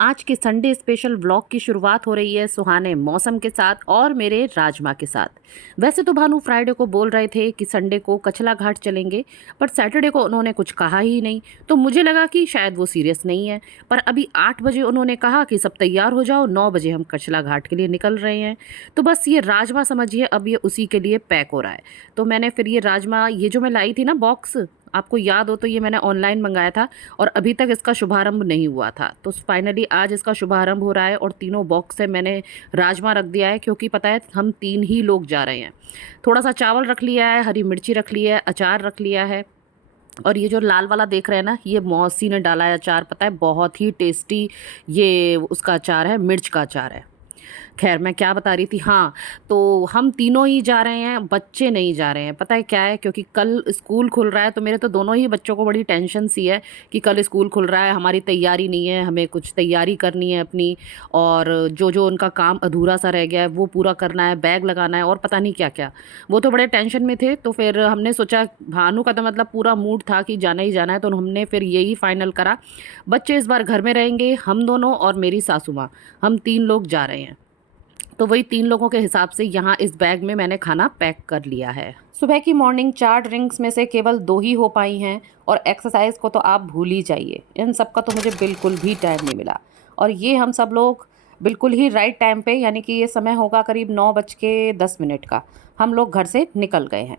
आज के Sunday special vlog की शुरुआत हो रही है सुहाने मौसम के साथ और मेरे राजमा के साथ। वैसे तो भानु फ्राइडे को बोल रहे थे कि संडे को कचला घाट चलेंगे, पर सैटरडे को उन्होंने कुछ कहा ही नहीं, तो मुझे लगा कि शायद वो सीरियस नहीं है। पर अभी 8 बजे उन्होंने कहा कि सब तैयार हो जाओ, 9 बजे हम कचला घाट के लिए निकल रहे हैं। तो बस ये राजमा समझिए, अब ये उसी के लिए पैक हो रहा है। तो मैंने फिर ये राजमा, ये जो मैं लाई थी ना बॉक्स, आपको याद हो तो ये मैंने ऑनलाइन मंगाया था और अभी तक इसका शुभारंभ नहीं हुआ था। तो फाइनली आज इसका शुभारंभ हो रहा है और तीनों बॉक्स से मैंने राजमा रख दिया है, क्योंकि पता है हम 3 ही लोग जा रहे हैं। थोड़ा सा चावल रख लिया है, हरी मिर्ची रख लिया है, अचार रख लिया है। और ये जो लाल वाला देख रहे हैं ना, ये मौसी ने डाला है अचार, पता है बहुत ही टेस्टी ये उसका अचार है, मिर्च का अचार है। खैर मैं क्या बता रही थी, हाँ, तो हम तीनों ही जा रहे हैं, बच्चे नहीं जा रहे हैं। पता है क्या है, क्योंकि कल स्कूल खुल रहा है, तो मेरे तो दोनों ही बच्चों को बड़ी टेंशन सी है कि कल स्कूल खुल रहा है, हमारी तैयारी नहीं है, हमें कुछ तैयारी करनी है अपनी, और जो जो उनका काम अधूरा सा रह गया है वो पूरा करना है, बैग लगाना है और पता नहीं क्या क्या। वो तो बड़े टेंशन में थे, तो फिर हमने सोचा, भानु का तो मतलब पूरा मूड था कि जाना ही जाना है, तो हमने फिर यही फाइनल करा, बच्चे इस बार घर में रहेंगे, हम दोनों और मेरी सासू माँ, हम 3 लोग जा रहे हैं। तो वही 3 लोगों के हिसाब से यहाँ इस बैग में मैंने खाना पैक कर लिया है। सुबह की मॉर्निंग 4 ड्रिंक्स में से केवल 2 ही हो पाई हैं, और एक्सरसाइज को तो आप भूल ही जाइए। इन सब का तो मुझे बिल्कुल भी टाइम नहीं मिला, और ये हम सब लोग बिल्कुल ही राइट टाइम पे, यानी कि ये समय होगा करीब 9:10 का, हम लोग घर से निकल गए हैं।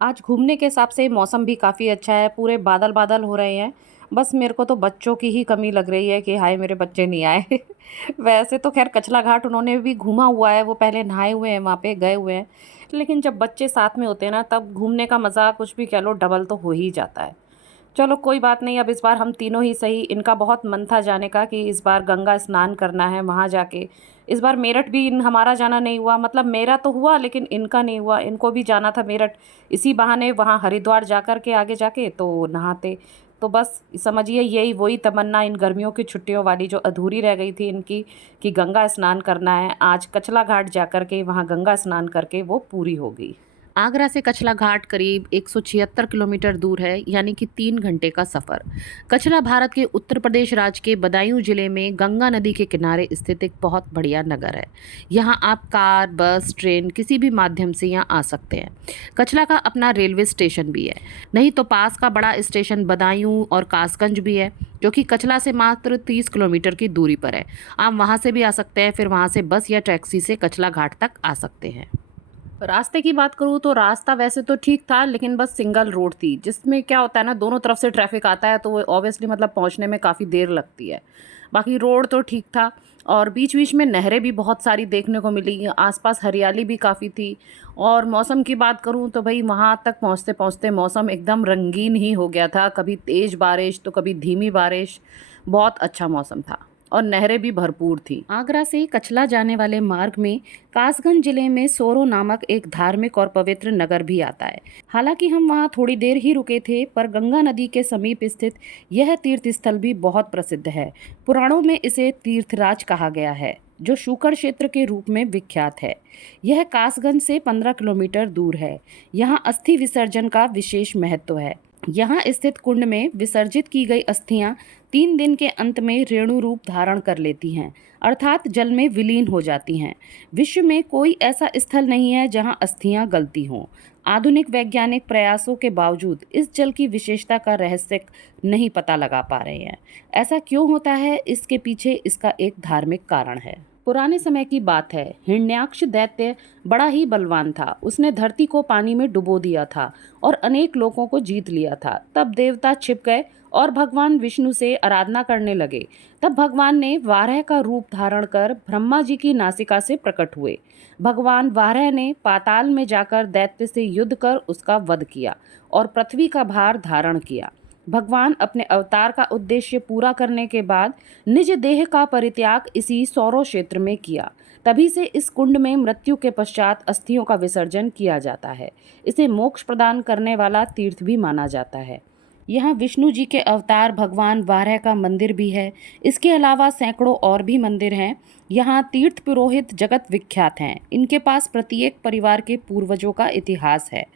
आज घूमने के हिसाब से मौसम भी काफ़ी अच्छा है, पूरे बादल बादल हो रहे हैं। बस मेरे को तो बच्चों की ही कमी लग रही है कि हाय मेरे बच्चे नहीं आए। वैसे तो खैर कचला घाट उन्होंने भी घूमा हुआ है, वो पहले नहाए हुए हैं, वहाँ पे गए हुए हैं। लेकिन जब बच्चे साथ में होते हैं ना, तब घूमने का मज़ा कुछ भी कह लो डबल तो हो ही जाता है। चलो कोई बात नहीं, अब इस बार हम तीनों ही सही। इनका बहुत मन था जाने का कि इस बार गंगा स्नान करना है वहाँ जाके। इस बार मेरठ भी हमारा जाना नहीं हुआ, मतलब मेरा तो हुआ लेकिन इनका नहीं हुआ। इनको भी जाना था मेरठ, इसी बहाने वहाँ हरिद्वार जा कर के आगे जाके तो नहाते। तो बस समझिए यही वही तमन्ना इन गर्मियों की छुट्टियों वाली जो अधूरी रह गई थी इनकी, कि गंगा स्नान करना है। आज कचला घाट जा कर के वहाँ गंगा स्नान करके वो पूरी हो गई। आगरा से कचला घाट करीब 176 किलोमीटर दूर है, यानी कि 3 घंटे का सफ़र। कचला भारत के उत्तर प्रदेश राज्य के बदायूं जिले में गंगा नदी के किनारे स्थित एक बहुत बढ़िया नगर है। यहाँ आप कार, बस, ट्रेन किसी भी माध्यम से यहाँ आ सकते हैं। कचला का अपना रेलवे स्टेशन भी है। नहीं तो पास का बड़ा स्टेशन बदायूं और कासगंज भी है, जो कि कचला से मात्र 30 किलोमीटर की दूरी पर है। आप वहाँ से भी आ सकते हैं, फिर वहाँ से बस या टैक्सी से कचला घाट तक आ सकते हैं। रास्ते की बात करूँ तो रास्ता वैसे तो ठीक था, लेकिन बस सिंगल रोड थी, जिसमें क्या होता है ना, दोनों तरफ से ट्रैफिक आता है, तो वो ऑब्वियसली मतलब पहुंचने में काफ़ी देर लगती है। बाकी रोड तो ठीक था, और बीच बीच में नहरें भी बहुत सारी देखने को मिली, आसपास हरियाली भी काफ़ी थी। और मौसम की बात करूँ तो भाई वहाँ तक पहुँचते पहुँचते मौसम एकदम रंगीन ही हो गया था, कभी तेज़ बारिश तो कभी धीमी बारिश। बहुत अच्छा मौसम था और नहरें भी भरपूर थी। आगरा से कचला जाने वाले मार्ग में कासगंज जिले में सोरो नामक एक धार्मिक और पवित्र नगर भी आता है। हालांकि हम वहाँ थोड़ी देर ही रुके थे, पर गंगा नदी के समीप स्थित यह तीर्थ स्थल भी बहुत प्रसिद्ध है। पुराणों में इसे तीर्थराज कहा गया है, जो शूकर क्षेत्र के रूप में विख्यात है। यह कासगंज से 15 किलोमीटर दूर है। यहाँ अस्थि विसर्जन का विशेष महत्व है। यहाँ स्थित कुंड में विसर्जित की गई अस्थियां 3 दिन के अंत में रेणु रूप धारण कर लेती हैं, अर्थात जल में विलीन हो जाती हैं। विश्व में कोई ऐसा स्थल नहीं है जहां अस्थियां गलती हों। आधुनिक वैज्ञानिक प्रयासों के बावजूद इस जल की विशेषता का रहस्य नहीं पता लगा पा रहे हैं। ऐसा क्यों होता है, इसके पीछे इसका एक धार्मिक कारण है। पुराने समय की बात है, हिरण्याक्ष दैत्य बड़ा ही बलवान था। उसने धरती को पानी में डुबो दिया था और अनेक लोगों को जीत लिया था। तब देवता छिप गए और भगवान विष्णु से आराधना करने लगे। तब भगवान ने वाराह का रूप धारण कर ब्रह्मा जी की नासिका से प्रकट हुए। भगवान वाराह ने पाताल में जाकर दैत्य से युद्ध कर उसका वध किया और पृथ्वी का भार धारण किया। भगवान अपने अवतार का उद्देश्य पूरा करने के बाद निज देह का परित्याग इसी सौरो क्षेत्र में किया। तभी से इस कुंड में मृत्यु के पश्चात अस्थियों का विसर्जन किया जाता है। इसे मोक्ष प्रदान करने वाला तीर्थ भी माना जाता है। यहाँ विष्णु जी के अवतार भगवान वाराह का मंदिर भी है। इसके अलावा सैकड़ों और भी मंदिर हैं। यहाँ तीर्थ पुरोहित जगत विख्यात हैं। इनके पास प्रत्येक परिवार के पूर्वजों का इतिहास है।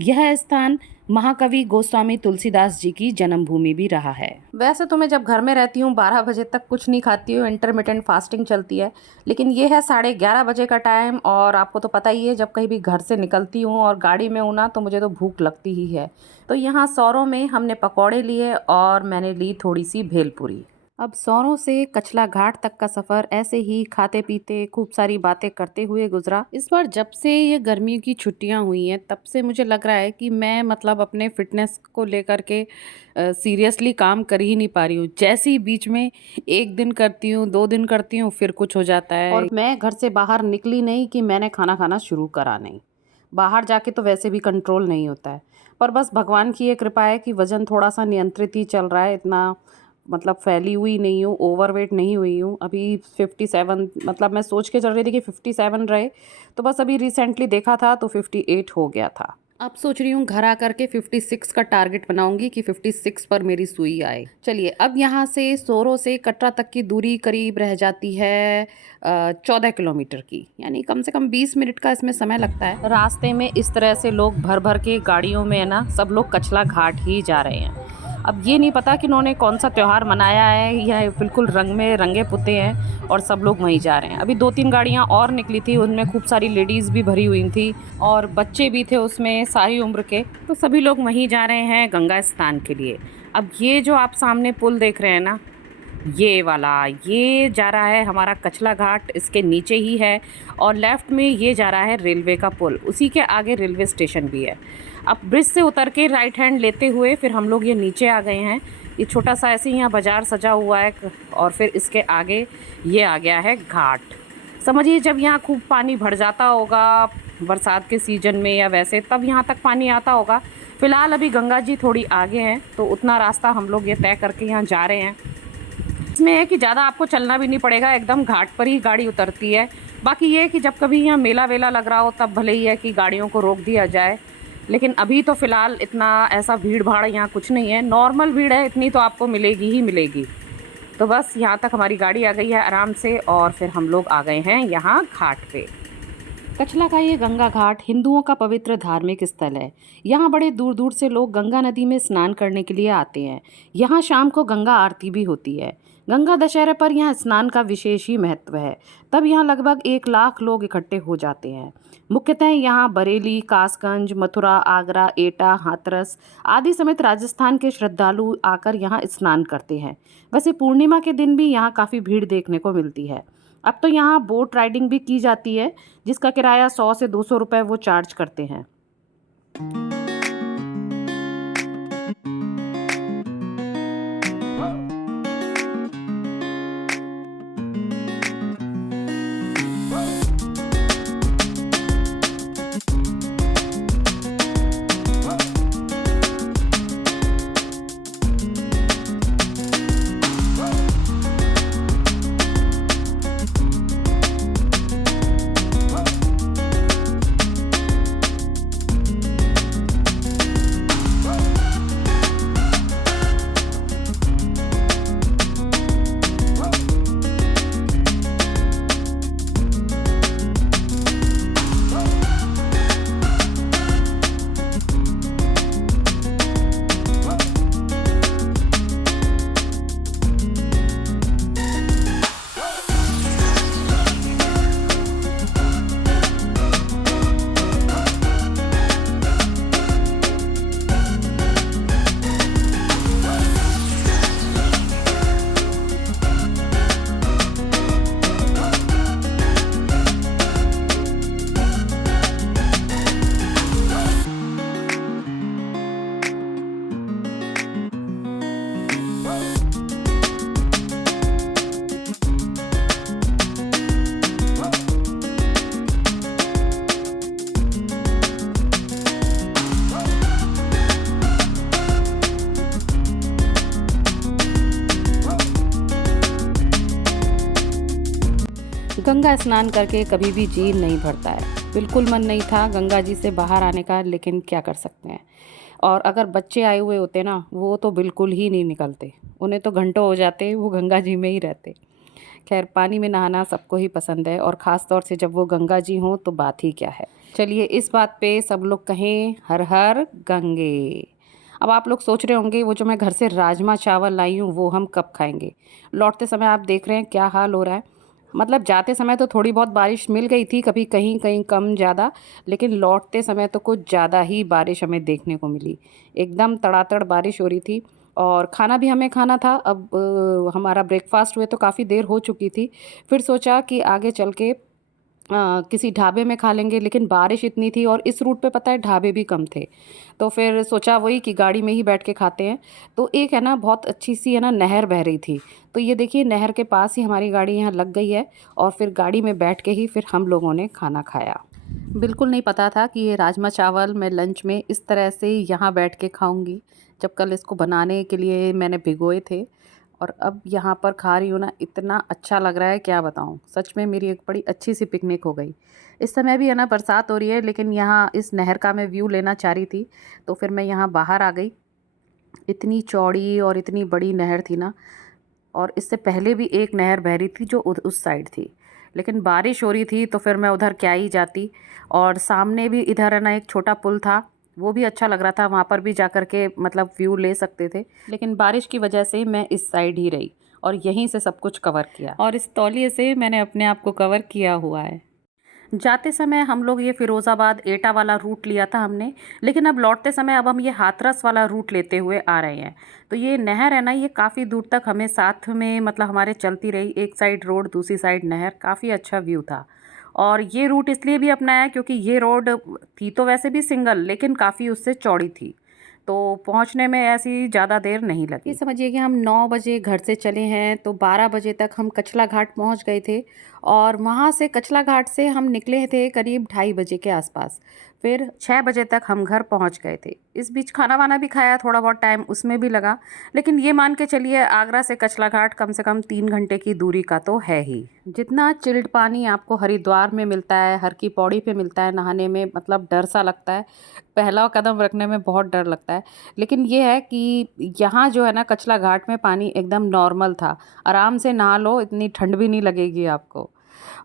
यह स्थान महाकवि गोस्वामी तुलसीदास जी की जन्मभूमि भी रहा है। वैसे तो मैं जब घर में रहती हूँ 12 बजे तक कुछ नहीं खाती हूँ, इंटरमिटेंट फास्टिंग चलती है, लेकिन ये है 11:30 बजे का टाइम और आपको तो पता ही है जब कहीं भी घर से निकलती हूँ और गाड़ी में हूँ ना तो मुझे तो भूख लगती ही है। तो यहाँ सौरों में हमने पकौड़े लिए और मैंने ली थोड़ी सी भेलपूरी। अब सौरों से कछला घाट तक का सफ़र ऐसे ही खाते पीते खूब सारी बातें करते हुए गुजरा। इस बार जब से ये गर्मियों की छुट्टियां हुई हैं तब से मुझे लग रहा है कि मैं मतलब अपने फिटनेस को लेकर के सीरियसली काम कर ही नहीं पा रही हूँ। जैसे ही बीच में एक दिन करती हूँ 2 दिन करती हूँ फिर कुछ हो जाता है और मैं घर से बाहर निकली नहीं कि मैंने खाना खाना शुरू करा नहीं। बाहर जाके तो वैसे भी कंट्रोल नहीं होता है, पर बस भगवान की ये कृपा है कि वज़न थोड़ा सा नियंत्रित ही चल रहा है। इतना मतलब फैली हुई नहीं हूँ, ओवरवेट नहीं हुई हूँ। अभी 57 मतलब मैं सोच के चल रही थी कि 57 रहे, तो बस अभी रिसेंटली देखा था तो 58 हो गया था। अब सोच रही हूँ घर आकर के 56 का टारगेट बनाऊंगी कि 56 पर मेरी सुई आए। चलिए, अब यहाँ से सोरो से कटरा तक की दूरी करीब रह जाती है 14 किलोमीटर की, यानी कम से कम 20 मिनट का इसमें समय लगता है। रास्ते में इस तरह से लोग भर भर के गाड़ियों में है ना, सब लोग कछला घाट ही जा रहे हैं। अब ये नहीं पता कि इन्होंने कौन सा त्यौहार मनाया है, यह बिल्कुल रंग में रंगे पुते हैं और सब लोग वहीं जा रहे हैं। अभी 2-3 गाड़ियाँ और निकली थी, उनमें खूब सारी लेडीज़ भी भरी हुई थी और बच्चे भी थे उसमें सारी उम्र के, तो सभी लोग वहीं जा रहे हैं गंगा स्नान के लिए। अब ये जो आप सामने पुल देख रहे हैं ना, ये वाला, ये जा रहा है हमारा कछला घाट, इसके नीचे ही है, और लेफ़्ट में ये जा रहा है रेलवे का पुल, उसी के आगे रेलवे स्टेशन भी है। अब ब्रिज से उतर के राइट हैंड लेते हुए फिर हम लोग ये नीचे आ गए हैं। ये छोटा सा ऐसे ही यहाँ बाज़ार सजा हुआ है और फिर इसके आगे ये आ गया है घाट। समझिए जब यहाँ खूब पानी भर जाता होगा बरसात के सीज़न में या वैसे, तब यहाँ तक पानी आता होगा। फ़िलहाल अभी गंगा जी थोड़ी आगे हैं तो उतना रास्ता हम लोग ये तय करके यहाँ जा रहे हैं। इसमें है कि ज़्यादा आपको चलना भी नहीं पड़ेगा, एकदम घाट पर ही गाड़ी उतरती है। बाकी ये है कि जब कभी यहाँ मेला वेला लग रहा हो तब भले ही है कि गाड़ियों को रोक दिया जाए, लेकिन अभी तो फ़िलहाल इतना ऐसा भीड़ भाड़ यहाँ कुछ नहीं है। नॉर्मल भीड़ है, इतनी तो आपको मिलेगी ही मिलेगी। तो बस यहाँ तक हमारी गाड़ी आ गई है आराम से और फिर हम लोग आ गए हैं यहाँ घाट पे। कछला का ये गंगा घाट हिंदुओं का पवित्र धार्मिक स्थल है। यहाँ बड़े दूर दूर से लोग गंगा नदी में स्नान करने के लिए आते हैं। यहाँ शाम को गंगा आरती भी होती है। गंगा दशहरे पर यहाँ स्नान का विशेष ही महत्व है। तब यहाँ लगभग 1 लाख लोग इकट्ठे हो जाते हैं। मुख्यतः यहाँ बरेली, कासगंज, मथुरा, आगरा, एटा, हाथरस आदि समेत राजस्थान के श्रद्धालु आकर यहाँ स्नान करते हैं। वैसे पूर्णिमा के दिन भी यहाँ काफ़ी भीड़ देखने को मिलती है। अब तो यहाँ बोट राइडिंग भी की जाती है, जिसका किराया 100 से 200 रुपए वो चार्ज करते हैं। गंगा स्नान करके कभी भी जी नहीं भरता है। बिल्कुल मन नहीं था गंगा जी से बाहर आने का, लेकिन क्या कर सकते हैं। और अगर बच्चे आए हुए होते ना, वो तो बिल्कुल ही नहीं निकलते, उन्हें तो घंटों हो जाते वो गंगा जी में ही रहते। खैर पानी में नहाना सबको ही पसंद है और ख़ास तौर से जब वो गंगा जी हों तो बात ही क्या है। चलिए इस बात पे सब लोग कहें हर हर गंगे। अब आप लोग सोच रहे होंगे वो जो मैं घर से राजमा चावल लाई हूँ वो हम कब खाएंगे। लौटते समय आप देख रहे हैं क्या हाल हो रहा है। मतलब जाते समय तो थोड़ी बहुत बारिश मिल गई थी, कभी कहीं कहीं कम ज़्यादा, लेकिन लौटते समय तो कुछ ज़्यादा ही बारिश हमें देखने को मिली। एकदम तड़ातड़ बारिश हो रही थी और खाना भी हमें खाना था। अब हमारा ब्रेकफास्ट हुए तो काफ़ी देर हो चुकी थी। फिर सोचा कि आगे चल के किसी ढाबे में खा लेंगे, लेकिन बारिश इतनी थी और इस रूट पे पता है ढाबे भी कम थे। तो फिर सोचा वही कि गाड़ी में ही बैठ के खाते हैं। तो एक है ना बहुत अच्छी सी है ना नहर बह रही थी, तो ये देखिए नहर के पास ही हमारी गाड़ी यहाँ लग गई है और फिर गाड़ी में बैठ के ही फिर हम लोगों ने खाना खाया। बिल्कुल नहीं पता था कि ये राजमा चावल मैं लंच में इस तरह से यहाँ बैठ के खाऊंगी, जब कल इसको बनाने के लिए मैंने भिगोए थे और अब यहाँ पर खा रही हूँ ना, इतना अच्छा लग रहा है क्या बताऊँ। सच में मेरी एक बड़ी अच्छी सी पिकनिक हो गई। इस समय भी है ना बरसात हो रही है, लेकिन यहाँ इस नहर का मैं व्यू लेना चाह रही थी तो फिर मैं यहाँ बाहर आ गई। इतनी चौड़ी और इतनी बड़ी नहर थी ना, और इससे पहले भी एक नहर बह रही थी जो उस साइड थी, लेकिन बारिश हो रही थी तो फिर मैं उधर क्या ही जाती। और सामने भी इधर है ना एक छोटा पुल था, वो भी अच्छा लग रहा था, वहाँ पर भी जा कर के मतलब व्यू ले सकते थे, लेकिन बारिश की वजह से मैं इस साइड ही रही और यहीं से सब कुछ कवर किया और इस तौलिए से मैंने अपने आप को कवर किया हुआ है। जाते समय हम लोग ये फिरोज़ाबाद एटा वाला रूट लिया था हमने, लेकिन अब लौटते समय अब हम ये हाथरस वाला रूट लेते हुए आ रहे हैं। तो ये नहर है ना, ये काफ़ी दूर तक हमें साथ में मतलब हमारे चलती रही, एक साइड रोड दूसरी साइड नहर, काफ़ी अच्छा व्यू था। और ये रूट इसलिए भी अपनाया क्योंकि ये रोड थी तो वैसे भी सिंगल, लेकिन काफ़ी उससे चौड़ी थी, तो पहुंचने में ऐसी ज़्यादा देर नहीं लगी। ये समझिए कि हम 9 बजे घर से चले हैं तो 12 बजे तक हम कचला घाट पहुंच गए थे और वहां से कचला घाट से हम निकले थे करीब 2:30 बजे के आसपास। फिर 6 बजे तक हम घर पहुंच गए थे। इस बीच खाना वाना भी खाया, थोड़ा बहुत टाइम उसमें भी लगा, लेकिन ये मान के चलिए आगरा से कचला घाट कम से कम 3 घंटे की दूरी का तो है ही। जितना चिल्ड पानी आपको हरिद्वार में मिलता है, हर की पौड़ी पे मिलता है नहाने में, मतलब डर सा लगता है, पहला कदम रखने में बहुत डर लगता है। लेकिन ये है कि यहाँ जो है ना कचला घाट में पानी एकदम नॉर्मल था, आराम से नहा लो, इतनी ठंड भी नहीं लगेगी आपको।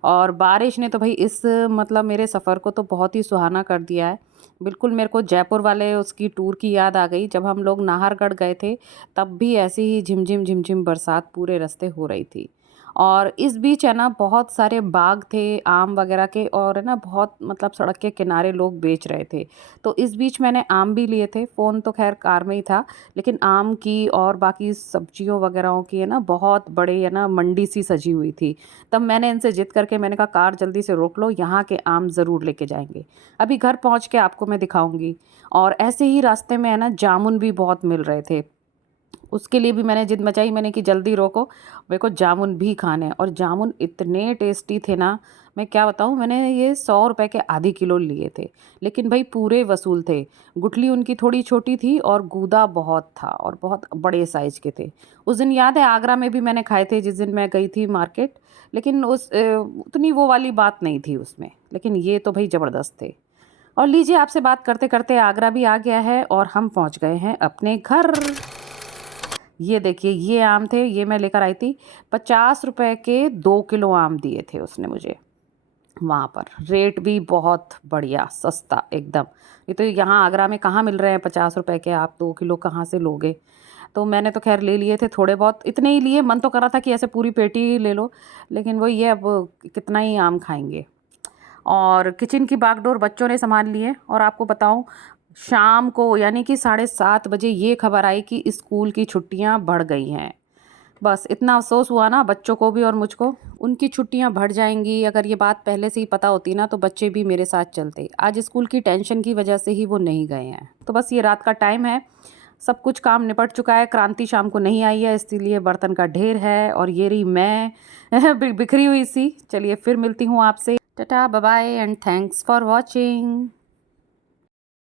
और बारिश ने तो भाई इस मतलब मेरे सफ़र को तो बहुत ही सुहाना कर दिया है। बिल्कुल मेरे को जयपुर वाले उसकी टूर की याद आ गई, जब हम लोग नाहरगढ़ गए थे तब भी ऐसी ही झिमझिम झिमझिम बरसात पूरे रास्ते हो रही थी। और इस बीच है ना बहुत सारे बाग थे आम वगैरह के, और है ना बहुत मतलब सड़क के किनारे लोग बेच रहे थे, तो इस बीच मैंने आम भी लिए थे। फ़ोन तो खैर कार में ही था, लेकिन आम की और बाकी सब्जियों वगैरह की है ना बहुत बड़े है ना मंडी सी सजी हुई थी। तब मैंने इनसे जिद करके मैंने कहा कार जल्दी से रोक लो, यहाँ के आम ज़रूर लेके जाएंगे, अभी घर पहुँच के आपको मैं दिखाऊंगी। और ऐसे ही रास्ते में है ना जामुन भी बहुत मिल रहे थे, उसके लिए भी मैंने जिद मचाई, मैंने कि जल्दी रोको, मेरे को जामुन भी खाने हैं। और जामुन इतने टेस्टी थे ना, मैं क्या बताऊँ, मैंने ये 100 रुपए के आधी किलो लिए थे, लेकिन भाई पूरे वसूल थे। गुठली उनकी थोड़ी छोटी थी और गूदा बहुत था और बहुत बड़े साइज़ के थे। उस दिन याद है आगरा में भी मैंने खाए थे जिस दिन मैं गई थी मार्केट, लेकिन उतनी वो वाली बात नहीं थी उसमें, लेकिन ये तो भाई ज़बरदस्त थे। और लीजिए आपसे बात करते करते आगरा भी आ गया है और हम पहुंच गए हैं अपने घर। ये देखिए ये आम थे, ये मैं लेकर आई थी, 50 रुपए के 2 किलो आम दिए थे उसने मुझे। वहाँ पर रेट भी बहुत बढ़िया सस्ता एकदम। ये तो यहाँ आगरा में कहाँ मिल रहे हैं 50 रुपए के, आप 2 किलो कहाँ से लोगे। तो मैंने तो खैर ले लिए थे थोड़े बहुत, इतने ही लिए, मन तो कर रहा था कि ऐसे पूरी पेटी ही ले लो, लेकिन वही है अब कितना ही आम खाएंगे। और किचन की बागडोर बच्चों ने संभाल ली है। और आपको बताऊं, शाम को यानी कि 7:30 बजे ये खबर आई कि स्कूल की छुट्टियां बढ़ गई हैं। बस इतना अफसोस हुआ ना बच्चों को भी और मुझको, उनकी छुट्टियां बढ़ जाएंगी। अगर ये बात पहले से ही पता होती ना तो बच्चे भी मेरे साथ चलते, आज स्कूल की टेंशन की वजह से ही वो नहीं गए हैं। तो बस ये रात का टाइम है, सब कुछ काम निपट चुका है, क्रांति शाम को नहीं आई है इसीलिए बर्तन का ढेर है और ये रही मैं बिखरी हुई सी। चलिए फिर मिलती हूँ आपसे, tata bye bye and thanks for watching.